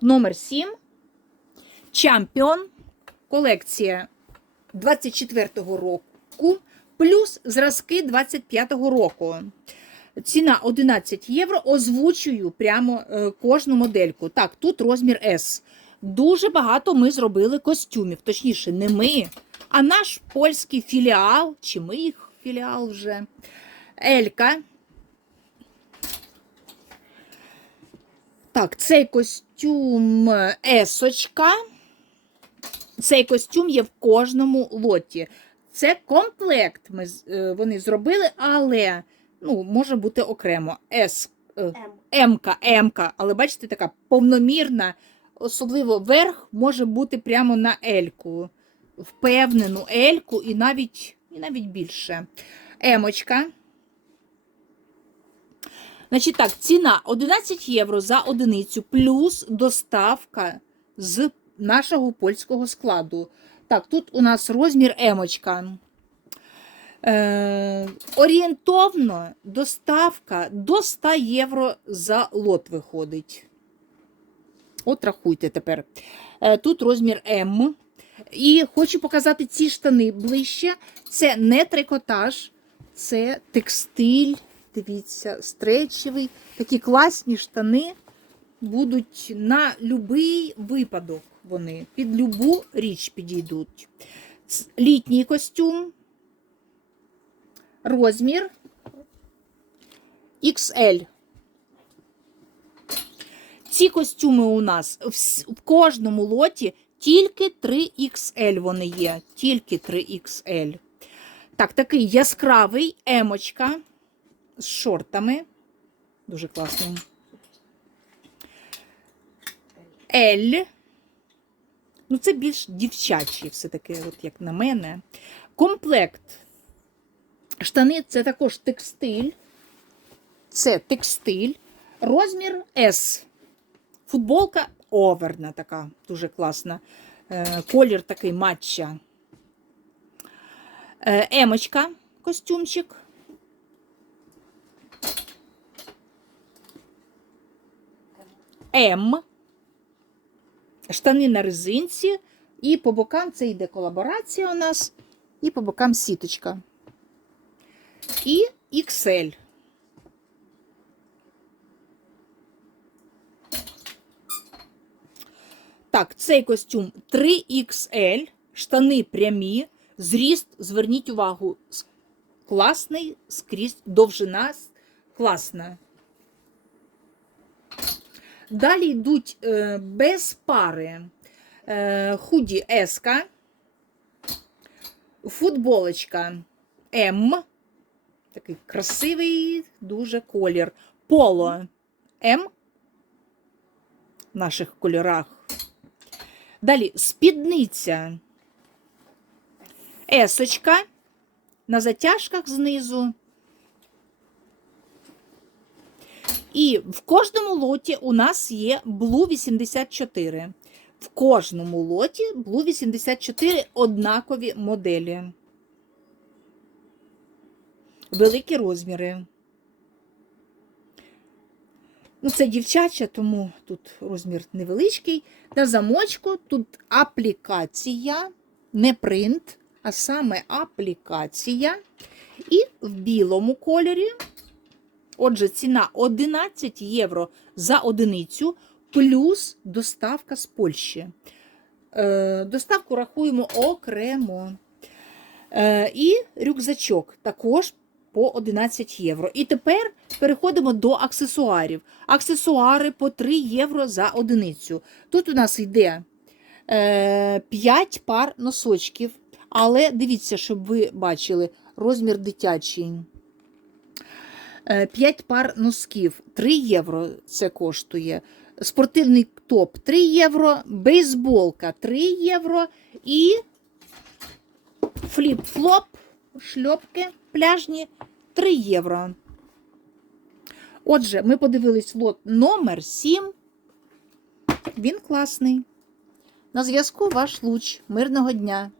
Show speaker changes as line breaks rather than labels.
Номер 7. Чампіон. Колекція 24-го року. Плюс зразки 25-го року. Ціна 11 євро. Озвучую прямо е, кожну модельку. Так, тут розмір S. Дуже багато ми зробили костюмів. Точніше, не ми, а наш польський філіал, чи ми їх філіал вже. Елька. Так, цей костюм есочка. Цей костюм є в кожному лоті. Це комплект. Ми, е, вони зробили, але ну, може бути окремо. С, е,
М.
М-ка, М-ка, але бачите, така повномірна, особливо верх може бути прямо на Ельку. Впевнену Ельку і навіть, і навіть більше. Емочка. Значить так, ціна 11 євро за одиницю, плюс доставка з нашого польського складу. Так, тут у нас розмір емочка. Е, орієнтовно доставка до 100 євро за лот виходить. От рахуйте тепер. Е, тут розмір М. І хочу показати ці штани ближче. Це не трикотаж, це текстиль. Дивіться, стречевий. Такі класні штани будуть на будь-який випадок. Вони під любу річ підійдуть. Літній костюм. Розмір XL. Ці костюми у нас в, кожному лоті тільки 3XL вони є. Тільки 3XL. Так, такий яскравий емочка з шортами. Дуже класний. L. Ну, це більш дівчачий, все-таки, от як на мене. Комплект. Штани це також текстиль. Це текстиль. Розмір S. Футболка оверна така, дуже класна. Е, Колір такий матча. Е, Емочка, костюмчик. М. Штани на резинці. І по бокам це йде колаборація у нас. І по бокам сіточка. І XL. Так, цей костюм 3XL, штани прямі, зріст, зверніть увагу, класний, скрізь, довжина класна. Далі йдуть е, без пари е, худі Еска, футболочка М. Такий красивий дуже колір. Поло М в наших кольорах. Далі спідниця. Есочка на затяжках знизу. І в кожному лоті у нас є Blue 84. В кожному лоті Blue 84 однакові моделі. Великі розміри. Ну, це дівчача, тому тут розмір невеличкий. На замочку тут аплікація, не принт, а саме аплікація. І в білому кольорі. Отже, ціна 11 євро за одиницю, плюс доставка з Польщі. Е, доставку рахуємо окремо. Е, і рюкзачок також по 11 євро. І тепер переходимо до аксесуарів. Аксесуари по 3 євро за одиницю. Тут у нас йде е, 5 пар носочків. Але дивіться, щоб ви бачили розмір дитячий. 5 пар носків 3 євро це коштує. Спортивний топ 3 євро, бейсболка 3 євро і фліп-флоп, шльопки пляжні 3 євро. Отже, ми подивились лот номер 7. Він класний. На зв'язку ваш луч. Мирного дня!